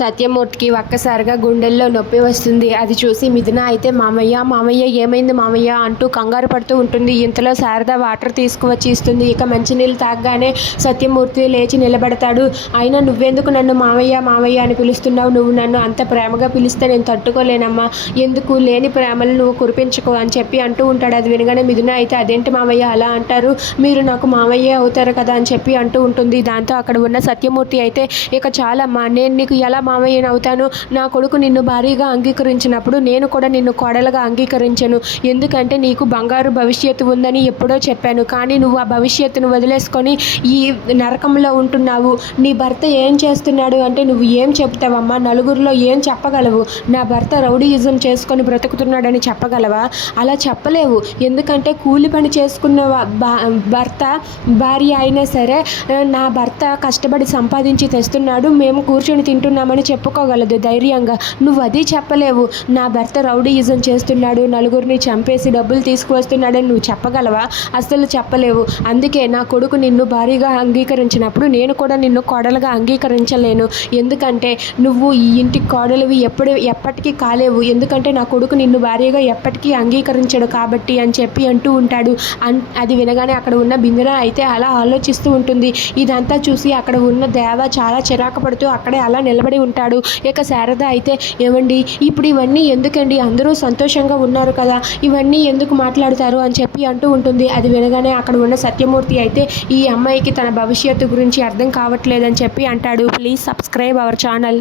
సత్యమూర్తికి ఒక్కసారిగా గుండెల్లో నొప్పి వస్తుంది. అది చూసి మిథున అయితే మామయ్య మామయ్య ఏమైంది మామయ్య? అంటూ కంగారు పడుతూ ఉంటుంది. ఇంతలో శారద వాటర్ తీసుకువచ్చి ఇస్తుంది. ఇక మంచినీళ్ళు తాగగానే సత్యమూర్తి లేచి నిలబడతాడు. అయినా నువ్వెందుకు నన్ను మామయ్య మామయ్య అని పిలుస్తున్నావు? నువ్వు నన్ను అంత ప్రేమగా పిలిస్తే నేను తట్టుకోలేనమ్మా. ఎందుకు? లేని ప్రేమలు నువ్వు కురిపించుకో అని చెప్పి అంటూ ఉంటాడు. అది వినగానే మిథున అయితే అదేంటి మామయ్య అలా అంటారు? మీరు నాకు మామయ్య అవుతారు కదా అని చెప్పి అంటూ ఉంటుంది. దాంతో అక్కడ ఉన్న సత్యమూర్తి అయితే ఇక చాలమ్మా నేను నీకు ఎలా మామయ్యని అవుతాను. నా కొడుకు నిన్ను భారీగా అంగీకరించినప్పుడు నేను కూడా నిన్ను కోడలుగా అంగీకరించను. ఎందుకంటే నీకు బంగారు భవిష్యత్తు ఉందని ఎప్పుడో చెప్పాను. కానీ నువ్వు ఆ భవిష్యత్తును వదిలేసుకొని ఈ నరకంలో ఉంటున్నావు. నీ భర్త ఏం చేస్తున్నాడు అంటే నువ్వు ఏం చెప్తావమ్మా? నలుగురిలో ఏం చెప్పగలవు? నా భర్త రౌడీయిజం చేసుకొని బ్రతుకుతున్నాడని చెప్పగలవా? అలా చెప్పలేవు. ఎందుకంటే కూలి పని చేసుకున్న భా- భర్త భార్య అయినా సరే నా భర్త కష్టపడి సంపాదించి తెస్తున్నాడు. మేము కూర్చొని తింటున్నామని చెప్పుకోగలదు ధైర్యంగా. నువ్వు అది చెప్పలేవు. నా భర్త రౌడీయిజం చేస్తున్నాడు. నలుగురిని చంపేసి డబ్బులు తీసుకువస్తున్నాడని నువ్వు చెప్పగలవా? అస్సలు చెప్పలేవు. అందుకే నా కొడుకు నిన్ను భారీగా అంగీకరించినప్పుడు నేను కూడా నిన్ను కోడలుగా అంగీకరించలేను. ఎందుకంటే నువ్వు ఈ ఇంటి కోడలివి ఎప్పుడు ఎప్పటికీ కాలేవు. ఎందుకంటే నా కొడుకు నిన్ను భారీగా ఎప్పటికీ అంగీకరించడు కాబట్టి అని చెప్పి అంటూ ఉంటాడు. అన్ అది వినగానే అక్కడ ఉన్న బిందెన అయితే అలా ఆలోచిస్తూ ఉంటుంది. ఇదంతా చూసి అక్కడ ఉన్న దేవ చాలా చిరాకు పడుతూ అక్కడే అలా నిలబడి ఉంటాడు. ఇక శారద అయితే ఏమండి ఇప్పుడు ఇవన్నీ ఎందుకండి? అందరూ సంతోషంగా ఉన్నారు కదా. ఇవన్నీ ఎందుకు మాట్లాడతారు? అని చెప్పి అంటూ ఉంటుంది. అది వినగానే అక్కడ ఉన్న సత్యమూర్తి అయితే ఈ అమ్మాయికి తన భవిష్యత్తు గురించి అర్థం కావట్లేదని చెప్పి అంటాడు. Please subscribe our channel.